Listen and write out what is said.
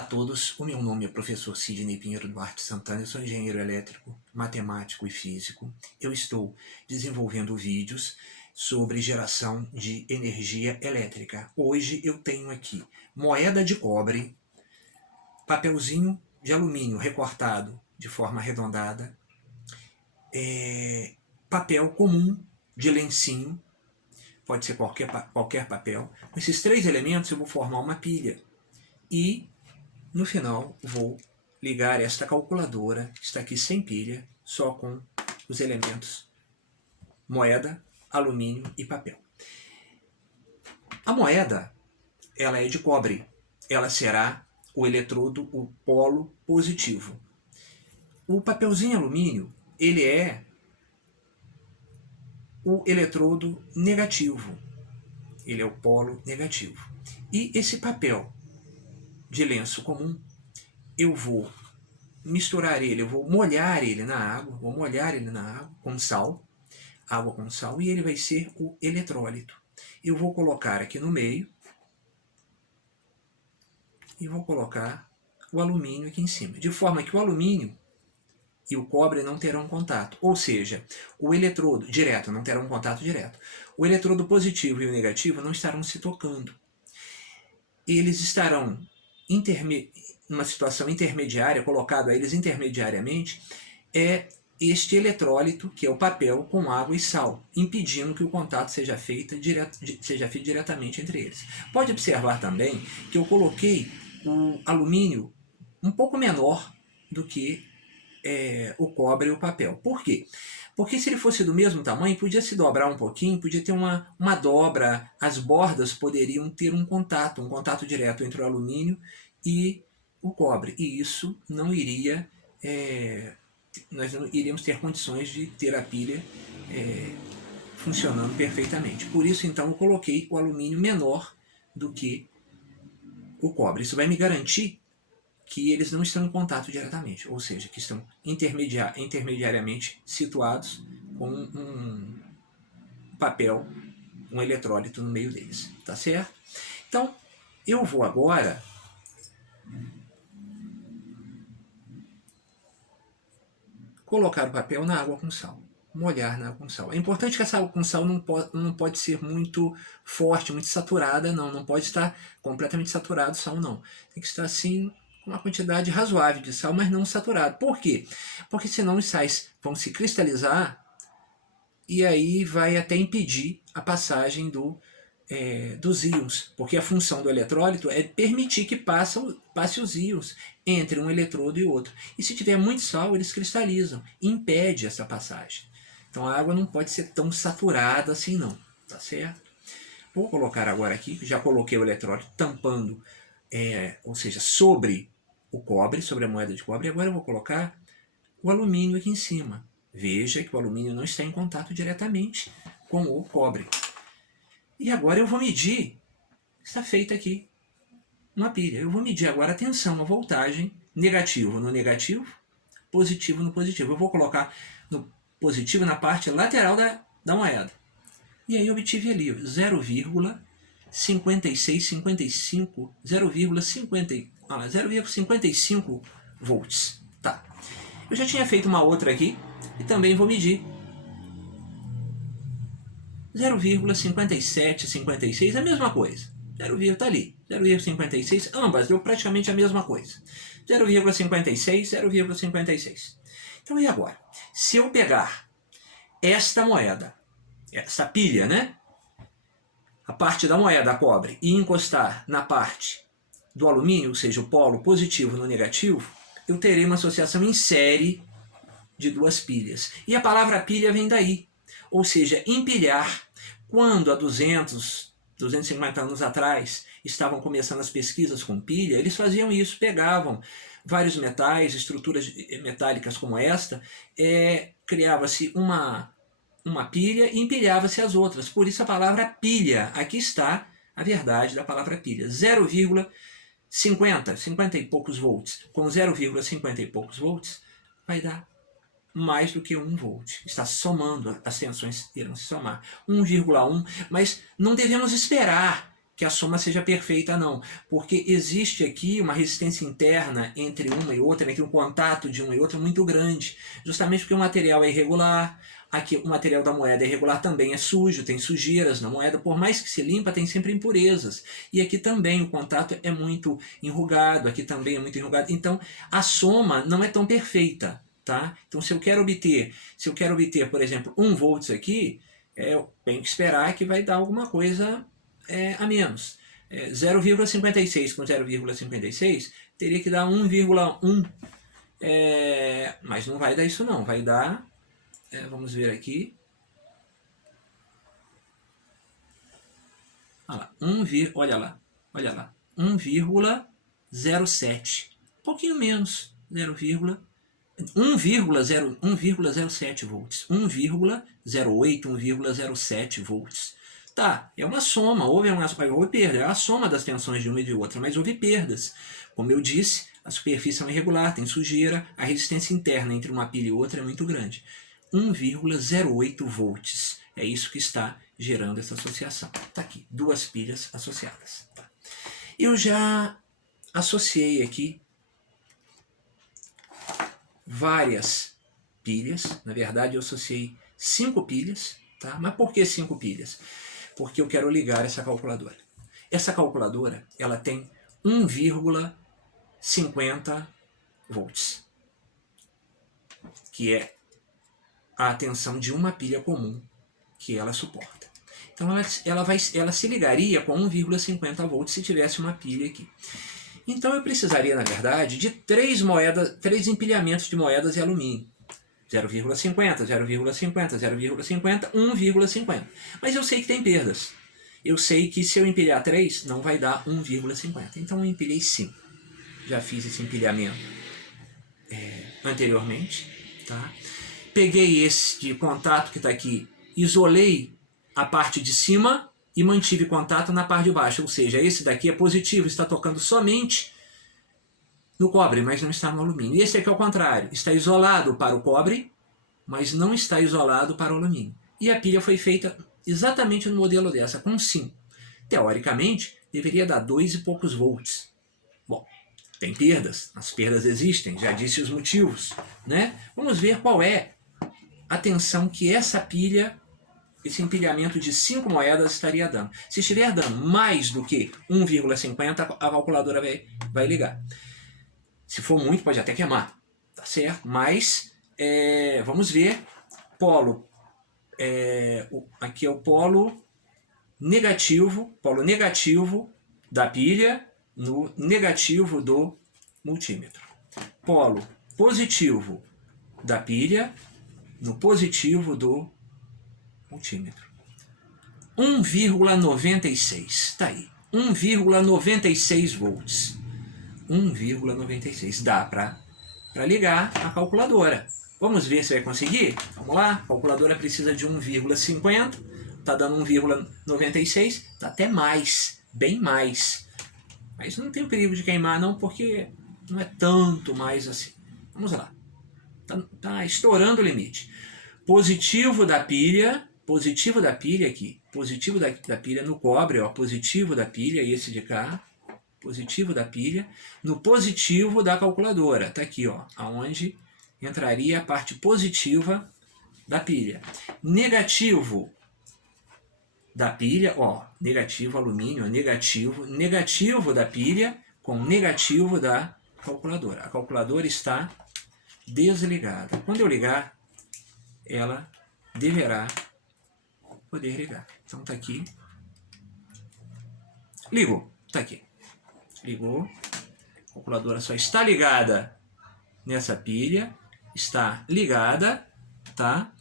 A todos, o meu nome é professor Sidney Pinheiro Duarte Santana, eu sou engenheiro elétrico, matemático e físico. Eu estou desenvolvendo vídeos sobre geração de energia elétrica. Hoje eu tenho aqui moeda de cobre, papelzinho de alumínio recortado de forma arredondada, papel comum de lencinho, pode ser qualquer papel. Com esses três elementos eu vou formar uma pilha e no final vou ligar esta calculadora, que está aqui sem pilha, só com os elementos moeda, alumínio e papel. A moeda, ela é de cobre, ela será o eletrodo, o polo positivo. O papelzinho alumínio, ele é o eletrodo negativo, ele é o polo negativo. E esse papel de lenço comum, eu vou misturar ele, eu vou molhar ele na água, com sal, água com sal, e ele vai ser o eletrólito. Eu vou colocar aqui no meio e vou colocar o alumínio aqui em cima, de forma que o alumínio e o cobre não terão contato, ou seja, o eletrodo direto não terá um contato direto. O eletrodo positivo e o negativo não estarão se tocando. Eles estarão numa situação intermediária, colocado a eles intermediariamente, é este eletrólito, que é o papel, com água e sal, impedindo que o contato seja feito diretamente entre eles. Pode observar também que eu coloquei o alumínio um pouco menor do que o cobre e o papel. Por quê? Porque se ele fosse do mesmo tamanho, podia se dobrar um pouquinho, podia ter uma dobra, as bordas poderiam ter um contato direto entre o alumínio e o cobre. E isso não iria, nós não iríamos ter condições de ter a pilha funcionando perfeitamente. Por isso, então, eu coloquei o alumínio menor do que o cobre. Isso vai me garantir que eles não estão em contato diretamente, ou seja, que estão intermediariamente situados com um papel, um eletrólito no meio deles, tá certo? Então, eu vou agora colocar o papel na água com sal, molhar na água com sal. É importante que essa água com sal não pode ser muito forte, muito saturada, não pode estar completamente saturado o sal, não. Tem que estar assim, uma quantidade razoável de sal, mas não saturado. Por quê? Porque senão os sais vão se cristalizar e aí vai até impedir a passagem dos íons, porque a função do eletrólito é permitir que passe os íons entre um eletrodo e outro. E se tiver muito sal, eles cristalizam, impede essa passagem. Então a água não pode ser tão saturada assim não, tá certo? Vou colocar agora aqui, já coloquei o eletrólito tampando, ou seja, sobre o cobre, sobre a moeda de cobre, e agora eu vou colocar o alumínio aqui em cima. Veja que o alumínio não está em contato diretamente com o cobre. E agora eu vou medir, está feita aqui uma pilha. Eu vou medir agora a tensão, a voltagem, negativo no negativo, positivo no positivo. Eu vou colocar no positivo na parte lateral da moeda. E aí eu obtive ali 0,55 volts. Tá. Eu já tinha feito uma outra aqui e também vou medir 0,5756, a mesma coisa. 0, tá ali, 0,56, ambas deu praticamente a mesma coisa. 0,56, 0,56. Então e agora? Se eu pegar esta moeda, essa pilha, né? A parte da moeda, a cobre, e encostar na parte do alumínio, ou seja, o polo positivo no negativo, eu terei uma associação em série de duas pilhas. E a palavra pilha vem daí, ou seja, empilhar. Quando há 250 anos atrás estavam começando as pesquisas com pilha, eles faziam isso, pegavam vários metais, estruturas metálicas como esta, criava-se uma pilha e empilhava-se as outras. Por isso a palavra pilha. Aqui está a verdade da palavra pilha. 50 e poucos volts com 0,50 e poucos volts vai dar mais do que 1 volt. Está somando, as tensões irão se somar. 1,1, mas não devemos esperar que a soma seja perfeita, não. Porque existe aqui uma resistência interna entre uma e outra, entre um contato de uma e outra muito grande. Justamente porque o material é irregular, aqui o material da moeda é irregular também é sujo, tem sujeiras na moeda, por mais que se limpa, tem sempre impurezas. E aqui também o contato é muito enrugado, aqui também é muito enrugado. Então a soma não é tão perfeita. Tá? Então se eu quero obter, por exemplo, 1 volts aqui, eu tenho que esperar que vai dar alguma coisa a menos. 0,56 com 0,56 teria que dar 1,1, mas não vai dar isso não, vai dar, vamos ver aqui, olha lá, 1,07, um pouquinho menos, 1,07 volts, 1,08, 1,07 volts. Tá, é uma soma, houve perda, é a soma das tensões de uma e de outra, mas houve perdas. Como eu disse, a superfície é irregular, tem sujeira, a resistência interna entre uma pilha e outra é muito grande. 1,08 volts, é isso que está gerando essa associação. Está aqui, 2 pilhas associadas. Tá. Eu já associei aqui várias pilhas, na verdade eu associei 5 pilhas, tá? Mas por que 5 pilhas? Porque eu quero ligar essa calculadora. Essa calculadora, ela tem 1,50 volts, que é a tensão de uma pilha comum que ela suporta. Então ela se ligaria com 1,50 volts se tivesse uma pilha aqui. Então eu precisaria, na verdade, de 3 empilhamentos de moedas de alumínio. 0,50, 0,50, 0,50, 1,50. Mas eu sei que tem perdas. Eu sei que se eu empilhar 3, não vai dar 1,50. Então eu empilhei 5. Já fiz esse empilhamento anteriormente. Tá? Peguei esse de contato que está aqui, isolei a parte de cima e mantive contato na parte de baixo. Ou seja, esse daqui é positivo, está tocando somente no cobre, mas não está no alumínio. E esse aqui é o contrário, está isolado para o cobre, mas não está isolado para o alumínio. E a pilha foi feita exatamente no modelo dessa, com 5. Teoricamente, deveria dar 2 e poucos volts. Bom, tem perdas, as perdas existem, já disse os motivos, né? Vamos ver qual é a tensão que essa pilha, esse empilhamento de 5 moedas estaria dando. Se estiver dando mais do que 1,50, a calculadora vai ligar. Se for muito, pode até queimar, tá certo? Mas, vamos ver, polo, aqui é o polo negativo da pilha no negativo do multímetro. Polo positivo da pilha no positivo do multímetro. 1,96, está aí, 1,96 volts. 1,96. Dá para ligar a calculadora. Vamos ver se vai conseguir? Vamos lá. A calculadora precisa de 1,50. Está dando 1,96. Está até mais. Bem mais. Mas não tem perigo de queimar não, porque não é tanto mais assim. Vamos lá. Está estourando o limite. Positivo da pilha aqui. Positivo da pilha no cobre, ó. Positivo da pilha, esse de cá. Positivo da pilha, no positivo da calculadora. Está aqui, ó, aonde entraria a parte positiva da pilha. Negativo da pilha, ó, negativo alumínio, negativo da pilha com negativo da calculadora. A calculadora está desligada. Quando eu ligar, ela deverá poder ligar. Então está aqui. Ligou, está aqui. Ligou, a calculadora só está ligada nessa pilha, está ligada, tá?